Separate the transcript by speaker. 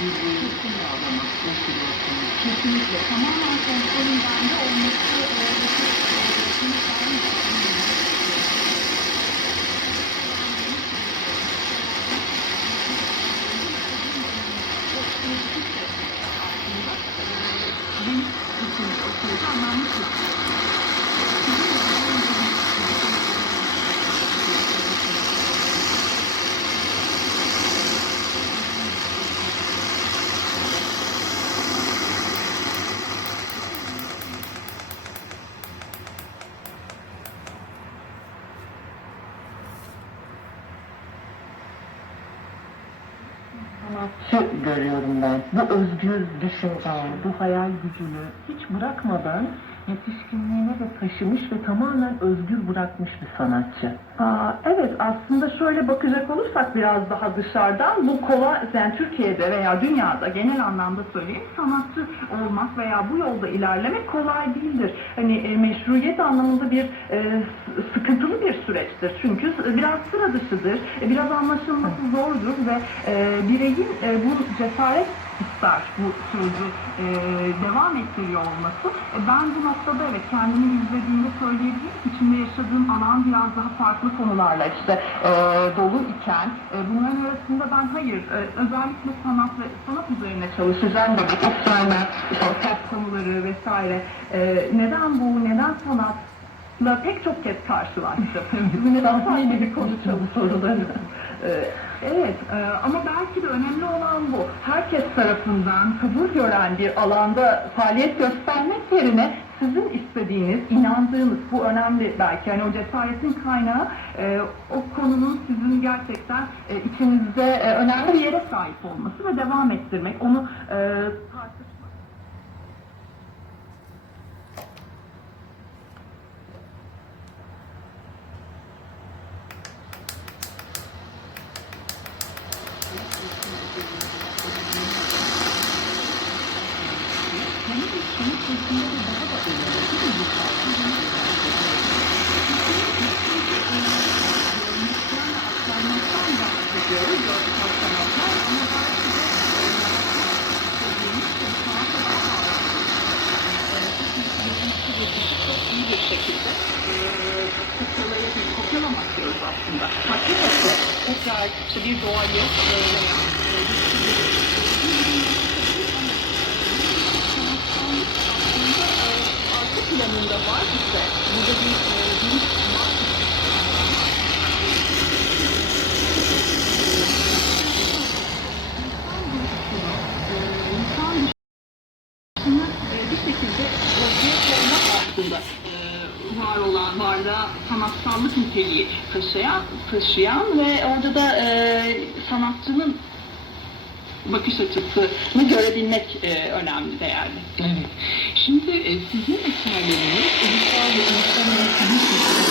Speaker 1: bilgiyi kullanmak gerekiyor. Kesinlikle tamamen kontrolünden de olması Benim için okulda anlamlı
Speaker 2: sanatçı görüyorum ben. Bu özgür düşünceyi, bu hayal gücünü hiç bırakmadan yetişkinliğine de taşımış ve tamamen özgür bırakmış bir sanatçı.
Speaker 3: Aa, evet aslında şöyle bakacak olursak biraz daha dışarıdan bu kolay yani Türkiye'de veya dünyada genel anlamda söyleyeyim sanatçı olmak veya bu yolda ilerlemek kolay değildir. Hani e, meşruiyet anlamında bir e, sıkıntılı bir süreçtir. Çünkü biraz sıra dışıdır, e, biraz anlaşılması zordur ve e, bireyin e, bu cesaret ister bu süreci e, devam ettiriyor olması. E, ben bu noktada evet kendimi izlediğimde söyleyebilirim. İçinde yaşadığım alan biraz daha farklı konularla işte e, dolu iken e, bunların arasında ben hayır e, özellikle sanat ve sanat üzerine çalışacağım da o ters konuları vesaire. E, neden bu, neden sanat? Pek çok kez karşılaştım. Daha farklı bir konuşalım soruları. Ee, Evet e, ama belki de önemli olan bu. Herkes tarafından kabul gören bir alanda faaliyet göstermek yerine sizin istediğiniz, inandığınız, bu önemli belki hani o cesaretin kaynağı e, o konunun sizin gerçekten e, içinizde önemli bir yere sahip olması ve devam ettirmek, onu tartışmak. Thank you. Kopyalamak diyoruz aslında. Hakikaten tekrar işte bir doğayı e, arka planında var ise burada bir bilinç var bir şekilde ortaya koymak aslında e, var olan varlığa sanatsallık niteliği taşıyan, taşıyan ve orada da e, sanatçının bakış açısını görebilmek e, önemli, değerli.
Speaker 2: Evet. Şimdi e, sizin eserleriniz ulusal ve uluslararası